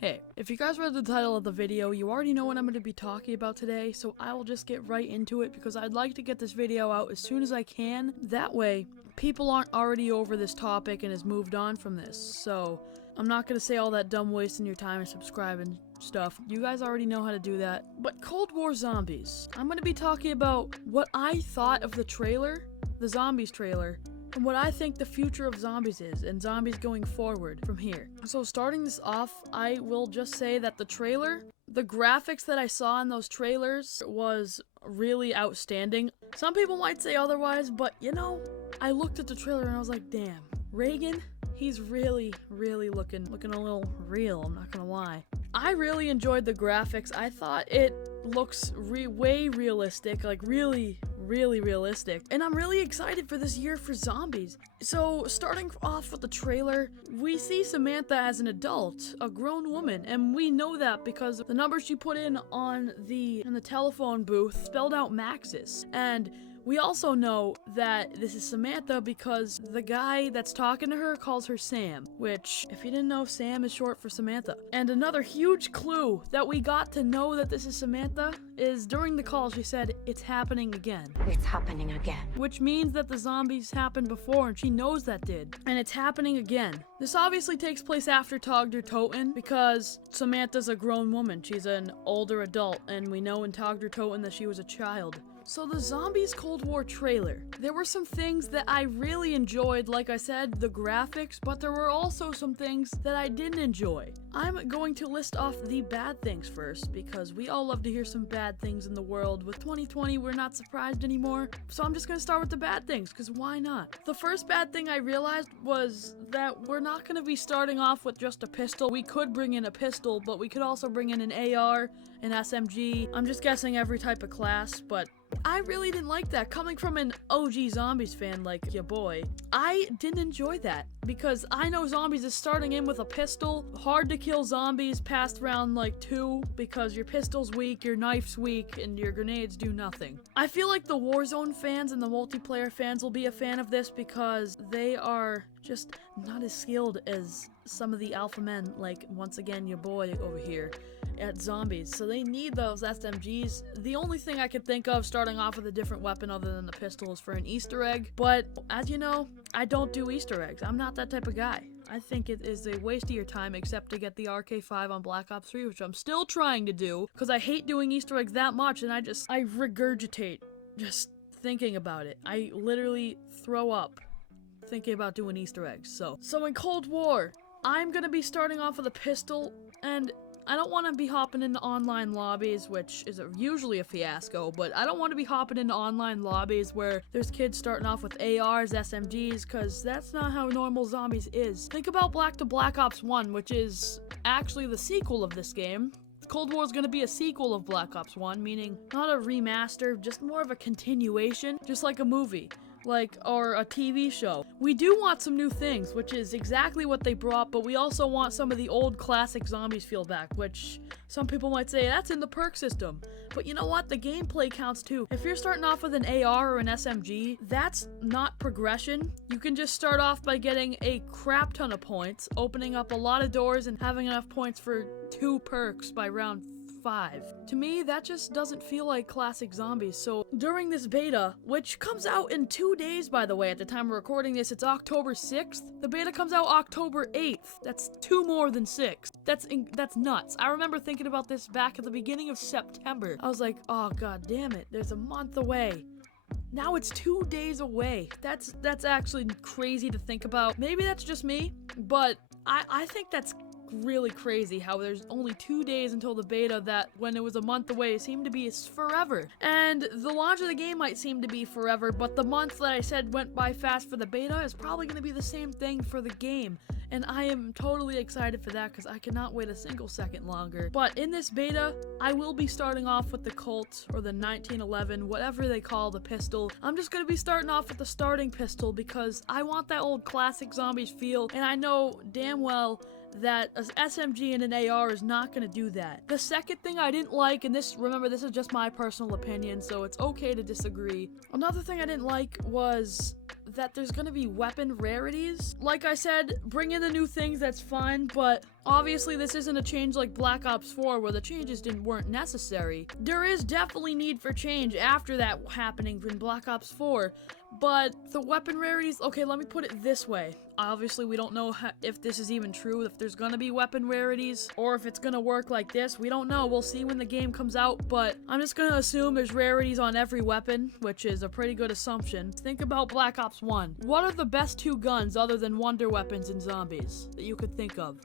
Hey, if you guys read the title of the video, you already know what I'm going to be talking about today, so I will just get right into it because I'd like to get this video out as soon as I can. That way, people aren't already over this topic and has moved on from this. So, I'm not going to say all that dumb wasting your time and subscribing stuff. You guys already know how to do that. But Cold War Zombies. I'm going to be talking about what I thought of the trailer, the Zombies trailer, and what I think the future of zombies is, and zombies going forward from here. So starting this off, I will just say that the trailer, the graphics that I saw in those trailers was really outstanding. Some people might say otherwise, but you know, I looked at the trailer and I was like, damn, Reagan, he's really looking a little real, I'm not gonna lie. I really enjoyed the graphics. I thought it looks way realistic, like really realistic, and I'm really excited for this year for zombies. So starting off with the trailer, we see Samantha as an adult, a grown woman, and we know that because the number she put in the telephone booth spelled out Maxis. And we also know that this is Samantha because the guy that's talking to her calls her Sam, which, if you didn't know, Sam is short for Samantha. And another huge clue that we got to know that this is Samantha is during the call she said, "It's happening again." It's happening again. Which means that the zombies happened before and she knows that did. And it's happening again. This obviously takes place after Tog der Toten because Samantha's a grown woman. She's an older adult, and we know in Tog der Toten that she was a child. So the Zombies Cold War trailer, there were some things that I really enjoyed, like I said, the graphics, but there were also some things that I didn't enjoy. I'm going to list off the bad things first, because we all love to hear some bad things in the world. With 2020, we're not surprised anymore, so I'm just going to start with the bad things, because why not? The first bad thing I realized was that we're not going to be starting off with just a pistol. We could bring in a pistol, but we could also bring in an AR, an SMG, I'm just guessing every type of class, but I really didn't like that. Coming from an OG Zombies fan like your boy, I didn't enjoy that because I know Zombies is starting in with a pistol. Hard to kill zombies past round like 2 because your pistol's weak, your knife's weak, and your grenades do nothing. I feel like the Warzone fans and the multiplayer fans will be a fan of this because they are just not as skilled as some of the alpha men, like once again your boy over here at Zombies, so they need those SMGs. The only thing I could think of starting off with a different weapon other than the pistol is for an Easter egg, but as you know, I don't do Easter eggs. I'm not that type of guy. I think it is a waste of your time except to get the RK5 on Black Ops 3, which I'm still trying to do because I hate doing Easter eggs that much, and I regurgitate just thinking about it. I literally throw up thinking about doing Easter eggs. So in Cold War, I'm gonna be starting off with a pistol, and I don't want to be hopping into online lobbies, which is usually a fiasco, but I don't want to be hopping into online lobbies where there's kids starting off with ARs, SMGs, because that's not how normal Zombies is. Think about Black Ops 1, which is actually the sequel of this game. Cold War is going to be a sequel of Black Ops 1, meaning not a remaster, just more of a continuation, just like a movie. Or a TV show. We do want some new things, which is exactly what they brought, but we also want some of the old classic Zombies feel back, which some people might say that's in the perk system. But you know what? The gameplay counts too. If you're starting off with an AR or an SMG, that's not progression. You can just start off by getting a crap ton of points, opening up a lot of doors, and having enough points for 2 perks by round 5. To me, that just doesn't feel like classic Zombies. So during this beta, which comes out in 2 days, by the way, at the time we're recording this, it's October 6th. The beta comes out October 8th. That's 2 more than 6. That's nuts. I remember thinking about this back at the beginning of September. I was like, oh god damn it, there's a month away. Now it's 2 days away. That's actually crazy to think about. Maybe that's just me, but I think that's really crazy how there's only 2 days until the beta that when it was a month away seemed to be forever. And the launch of the game might seem to be forever, but the month that I said went by fast for the beta is probably going to be the same thing for the game. And I am totally excited for that because I cannot wait a single second longer. But in this beta, I will be starting off with the Colt or the 1911, whatever they call the pistol. I'm just going to be starting off with the starting pistol because I want that old classic Zombies feel, and I know damn well that a SMG and an AR is not gonna do that. The second thing I didn't like, and remember, this is just my personal opinion, so it's okay to disagree. Another thing I didn't like was that there's gonna be weapon rarities. Like I said, bring in the new things, that's fine, but obviously this isn't a change like Black Ops 4 where the changes weren't necessary. There is definitely need for change after that happening in Black Ops 4, but the weapon rarities, okay, let me put it this way. Obviously, we don't know if this is even true, if there's gonna be weapon rarities, or if it's gonna work like this. We don't know. We'll see when the game comes out, but I'm just gonna assume there's rarities on every weapon, which is a pretty good assumption. Think about Black Ops 1. What are the best 2 guns other than wonder weapons in zombies that you could think of?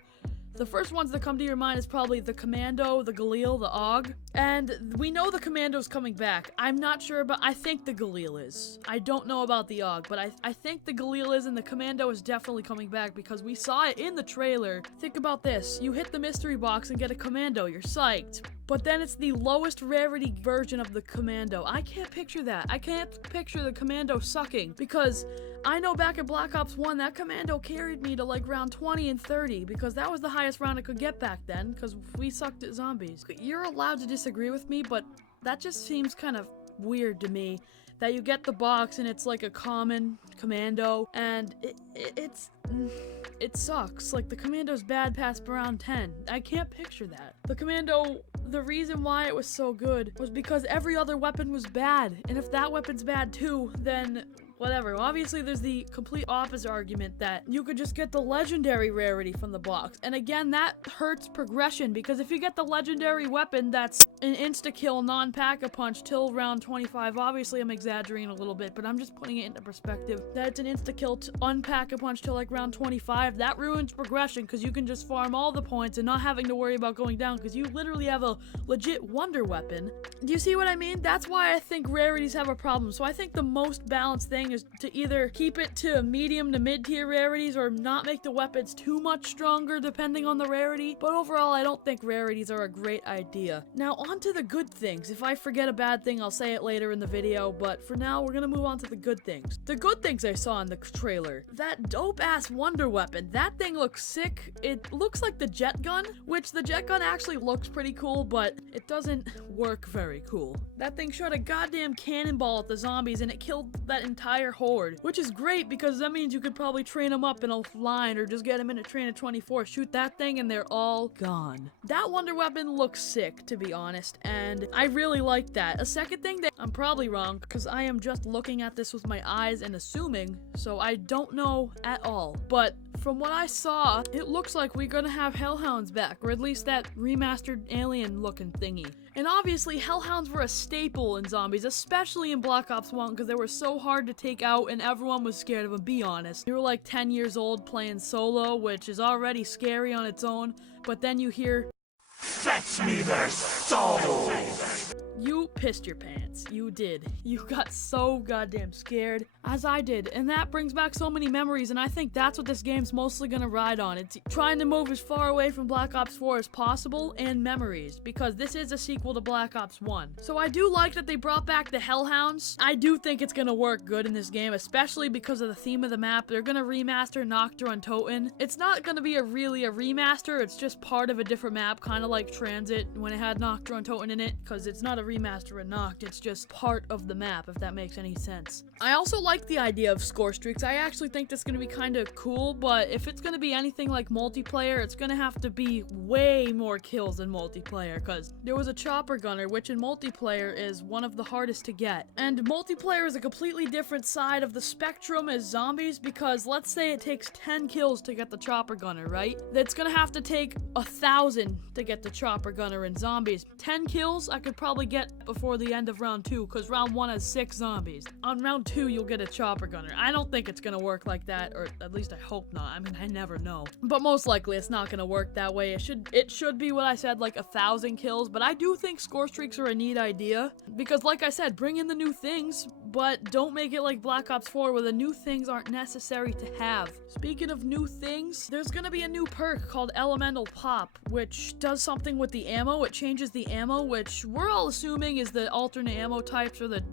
The first ones that come to your mind is probably the Commando, the Galil, the AUG. And we know the Commando's coming back. I'm not sure, but I think the Galil is. I don't know about the AUG, but I think the Galil is, and the Commando is definitely coming back because we saw it in the trailer. Think about this. You hit the mystery box and get a Commando. You're psyched. But then it's the lowest rarity version of the Commando. I can't picture that. I can't picture the Commando sucking because I know back at Black Ops 1, that Commando carried me to like round 20 and 30 because that was the highest round I could get back then because we sucked at zombies. You're allowed to disagree with me, but that just seems kind of weird to me that you get the box and it's like a common Commando and it sucks. Like, the Commando's bad past round 10. I can't picture that. The Commando, the reason why it was so good was because every other weapon was bad. And if that weapon's bad too, then whatever. Obviously, there's the complete opposite argument that you could just get the legendary rarity from the box. And again, that hurts progression because if you get the legendary weapon that's an insta-kill non-pack-a-punch till round 25, obviously I'm exaggerating a little bit, but I'm just putting it into perspective, that it's an insta-kill unpack-a-punch till like round 25, that ruins progression because you can just farm all the points and not having to worry about going down because you literally have a legit wonder weapon. Do you see what I mean? That's why I think rarities have a problem. So I think the most balanced thing is to either keep it to medium to mid-tier rarities or not make the weapons too much stronger depending on the rarity. But overall, I don't think rarities are a great idea. Now, on to the good things. If I forget a bad thing, I'll say it later in the video, but for now, we're gonna move on to the good things. The good things I saw in the trailer. That dope-ass wonder weapon. That thing looks sick. It looks like the jet gun, which the jet gun actually looks pretty cool, but it doesn't work very cool. That thing shot a goddamn cannonball at the zombies and it killed that entire horde, which is great because that means you could probably train them up in a line or just get them in a train of 24, shoot that thing and they're all gone. That wonder weapon looks sick, to be honest, and I really like that. A second thing that I'm probably wrong because I am just looking at this with my eyes and assuming, so I don't know at all, but from what I saw, it looks like we're gonna have Hellhounds back, or at least that remastered alien looking thingy. And obviously, Hellhounds were a staple in zombies, especially in Black Ops 1, because they were so hard to take out and everyone was scared of them, be honest. You were like 10 years old playing solo, which is already scary on its own, but then you hear, "Fetch me their souls!" You pissed your pants. You did. You got so goddamn scared, as I did, and that brings back so many memories, and I think that's what this game's mostly gonna ride on. It's trying to move as far away from Black Ops 4 as possible, and memories, because this is a sequel to Black Ops 1. So I do like that they brought back the Hellhounds. I do think it's gonna work good in this game, especially because of the theme of the map. They're gonna remaster Noctua and Toten. It's not gonna be really a remaster, it's just part of a different map, kind of like Transit when it had Noctua and Toten in it, because it's not a remaster of Noct, it's just part of the map, if that makes any sense. I also like the idea of score streaks. I actually think that's gonna be kind of cool, but if it's gonna be anything like multiplayer, it's gonna have to be way more kills than multiplayer, because there was a chopper gunner, which in multiplayer is one of the hardest to get. And multiplayer is a completely different side of the spectrum as zombies, because let's say it takes 10 kills to get the chopper gunner, right? That's gonna have to take 1,000 to get the chopper gunner in zombies. 10 kills I could probably get before the end of round 2, because round 1 has 6 zombies. On round 2, you'll get a chopper gunner. I don't think it's gonna work like that, or at least I hope not. I mean, I never know. But most likely, it's not gonna work that way. It should be what I said, like 1,000 kills, but I do think score streaks are a neat idea, because like I said, bring in the new things, but don't make it like Black Ops 4, where the new things aren't necessary to have. Speaking of new things, there's gonna be a new perk called Elemental Pop, which does something with the ammo. It changes the ammo, which we're all assuming is the alternate ammo types or the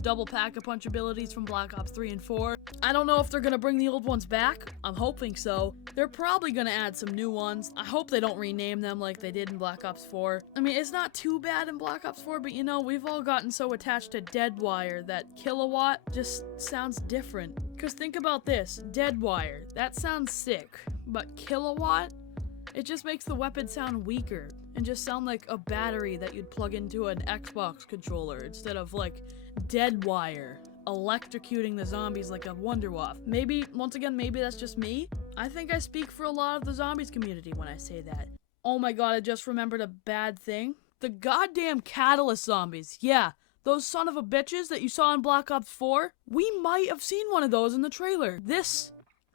double pack-a-punch abilities from Black Ops 3 and 4. I don't know if they're gonna bring the old ones back. I'm hoping so. They're probably gonna add some new ones. I hope they don't rename them like they did in Black Ops 4. I mean, it's not too bad in Black Ops 4, but you know, we've all gotten so attached to Deadwire that Kilowatt just sounds different. Because think about this, Deadwire, that sounds sick, but Kilowatt? It just makes the weapon sound weaker and just sound like a battery that you'd plug into an Xbox controller instead of like Deadwire electrocuting the zombies like a Wonder Waff. Maybe, once again, maybe that's just me. I think I speak for a lot of the zombies community when I say that. Oh my god, I just remembered a bad thing. The goddamn Catalyst zombies, yeah. Those son of a bitches that you saw in Black Ops 4, we might have seen one of those in the trailer. That's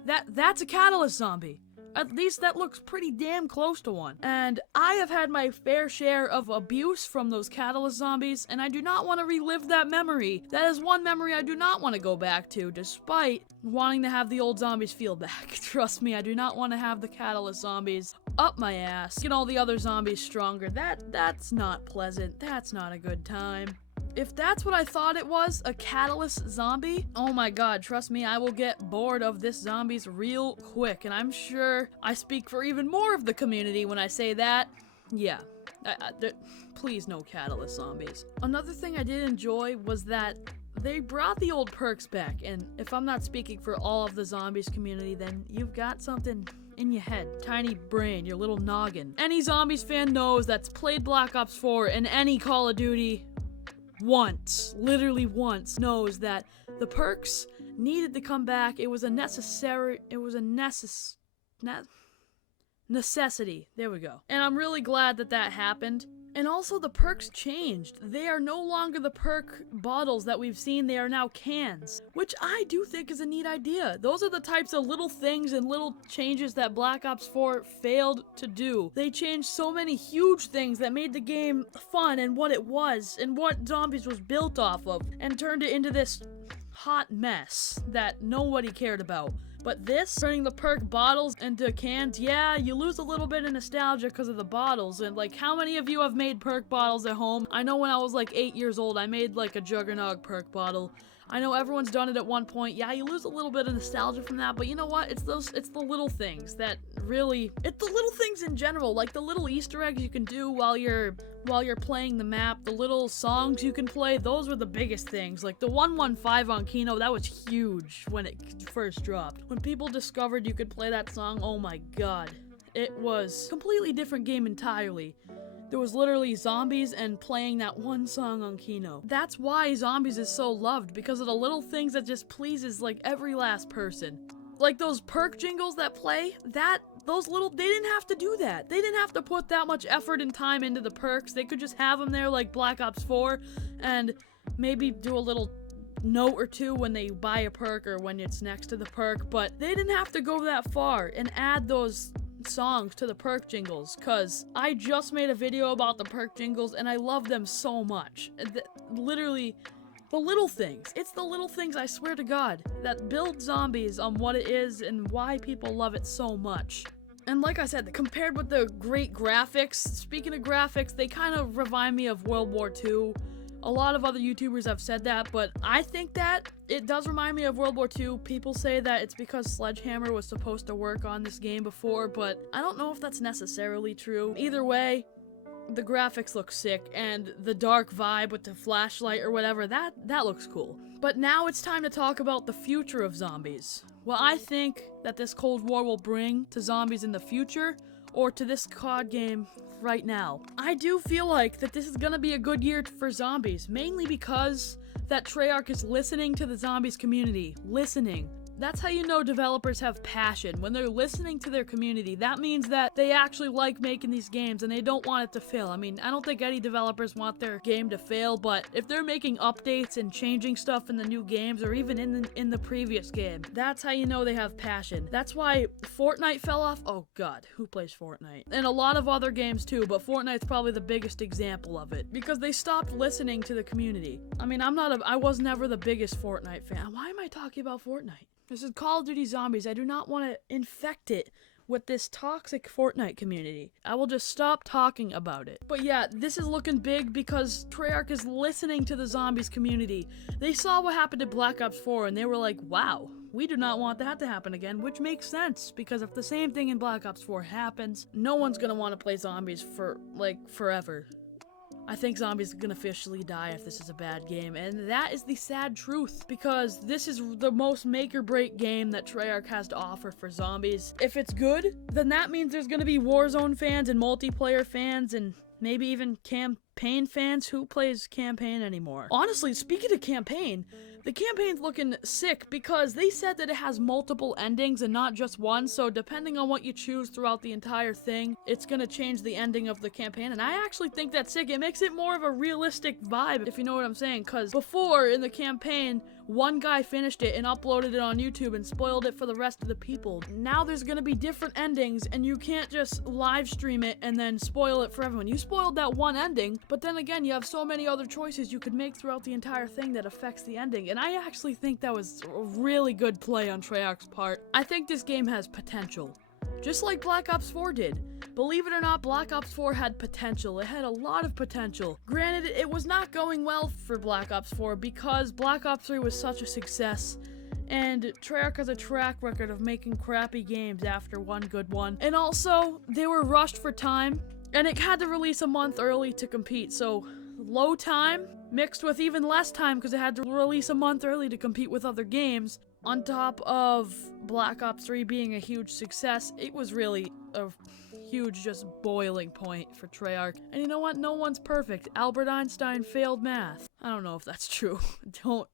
a Catalyst zombie. At least that looks pretty damn close to one. And I have had my fair share of abuse from those Catalyst zombies, and I do not want to relive that memory. That is one memory I do not want to go back to, despite wanting to have the old zombies feel back. Trust me, I do not want to have the Catalyst zombies up my ass, get all the other zombies stronger. That's not pleasant. That's not a good time. If that's what I thought it was, a Catalyst zombie, oh my god, trust me, I will get bored of this zombies real quick, and I'm sure I speak for even more of the community when I say that. Yeah, please no Catalyst zombies. Another thing I did enjoy was that they brought the old perks back, and if I'm not speaking for all of the zombies community, then you've got something in your head, tiny brain, your little noggin. Any zombies fan knows that's played Black Ops 4 and any Call of Duty once, literally once, knows that the perks needed to come back. It was a necessity. There we go. And I'm really glad that that happened. And also the perks changed. They are no longer the perk bottles that we've seen, they are now cans, which I do think is a neat idea. Those are the types of little things and little changes that Black Ops 4 failed to do. They changed so many huge things that made the game fun and what it was and what Zombies was built off of, and turned it into this hot mess that nobody cared about. But this, turning the perk bottles into cans, yeah, you lose a little bit of nostalgia because of the bottles. And like, how many of you have made perk bottles at home? I know when I was like 8 years old, I made like a Juggernog perk bottle. I know everyone's done it at one point. Yeah, you lose a little bit of nostalgia from that, but you know what? It's the little things that really, it's the little things in general, like the little Easter eggs you can do while you're playing the map, the little songs you can play, those were the biggest things. Like the 115 on Kino, that was huge when it first dropped. When people discovered you could play that song, oh my god. It was a completely different game entirely. There was literally zombies and playing that one song on Kino. That's why Zombies is so loved, because of the little things that just pleases like every last person. Like those perk jingles that play, they didn't have to do that. They didn't have to put that much effort and time into the perks. They could just have them there like Black Ops 4 and maybe do a little note or two when they buy a perk or when it's next to the perk, but they didn't have to go that far and add those songs to the perk jingles, cause I just made a video about the perk jingles and I love them so much. Literally, the little things. It's the little things, I swear to God, that build Zombies on what it is and why people love it so much. And like I said, compared with the great graphics, speaking of graphics, they kind of remind me of World War II. A lot of other YouTubers have said that, but I think that it does remind me of World War II. People say that it's because Sledgehammer was supposed to work on this game before, but I don't know if that's necessarily true. Either way, the graphics look sick, and the dark vibe with the flashlight or whatever, that looks cool. But now it's time to talk about the future of Zombies. What I think that this Cold War will bring to Zombies in the future, or to this COD game right now. I do feel like that this is gonna be a good year for Zombies, mainly because that Treyarch is listening to the Zombies community. Listening. That's how you know developers have passion. When they're listening to their community, that means that they actually like making these games and they don't want it to fail. I mean, I don't think any developers want their game to fail, but if they're making updates and changing stuff in the new games or even in the previous game, that's how you know they have passion. That's why Fortnite fell off. Oh god, who plays Fortnite? And a lot of other games too, but Fortnite's probably the biggest example of it because they stopped listening to the community. I mean, I was never the biggest Fortnite fan. Why am I talking about Fortnite? This is Call of Duty Zombies. I do not want to infect it with this toxic Fortnite community. I will just stop talking about it. But yeah, this is looking big because Treyarch is listening to the zombies community. They saw what happened to Black Ops 4 and they were like, wow, we do not want that to happen again, which makes sense, because if the same thing in Black Ops 4 happens, no one's gonna want to play zombies for, like, forever. I think zombies are gonna officially die if this is a bad game, and that is the sad truth, because this is the most make-or-break game that Treyarch has to offer for zombies. If it's good, then that means there's gonna be Warzone fans and multiplayer fans and maybe even campaign fans. Who plays campaign anymore? Honestly, speaking of campaign, the campaign's looking sick because they said that it has multiple endings and not just one, so depending on what you choose throughout the entire thing, it's gonna change the ending of the campaign, and I actually think that's sick. It makes it more of a realistic vibe, if you know what I'm saying, because before, in the campaign, one guy finished it and uploaded it on YouTube and spoiled it for the rest of the people. Now there's gonna be different endings, and you can't just live stream it and then spoil it for everyone. You spoiled that one ending, but then again, you have so many other choices you could make throughout the entire thing that affects the ending. And I actually think that was a really good play on Treyarch's part. I think this game has potential. Just like Black Ops 4 did. Believe it or not, Black Ops 4 had potential. It had a lot of potential. Granted, it was not going well for Black Ops 4 because Black Ops 3 was such a success. And Treyarch has a track record of making crappy games after one good one. And also, they were rushed for time, and it had to release a month early to compete, so low time mixed with even less time because it had to release a month early to compete with other games. On top of Black Ops 3 being a huge success, it was really a huge just boiling point for Treyarch. And you know what? No one's perfect. Albert Einstein failed math. I don't know if that's true.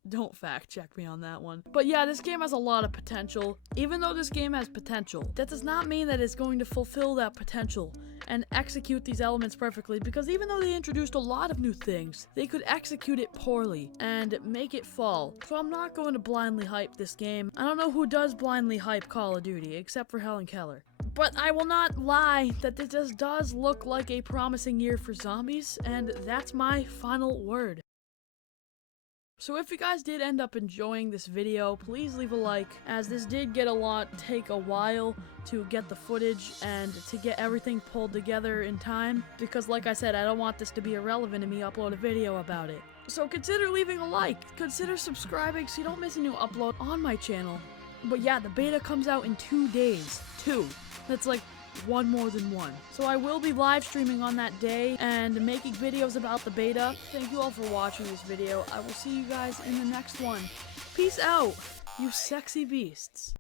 Don't fact check me on that one. But yeah, this game has a lot of potential. Even though this game has potential, that does not mean that it's going to fulfill that potential and execute these elements perfectly, because even though they introduced a lot of new things, they could execute it poorly and make it fall. So I'm not going to blindly hype this game. I don't know who does blindly hype Call of Duty, except for Helen Keller. But I will not lie that this just does look like a promising year for zombies, and that's my final word. So if you guys did end up enjoying this video, please leave a like, as this did take a while to get the footage and to get everything pulled together in time, because like I said, I don't want this to be irrelevant and me upload a video about it. So consider leaving a like, consider subscribing so you don't miss a new upload on my channel. But yeah, the beta comes out in 2 days. 2. That's like one more than one. So I will be live streaming on that day and making videos about the beta. Thank you all for watching this video. I will see you guys in the next one. Peace out, you sexy beasts.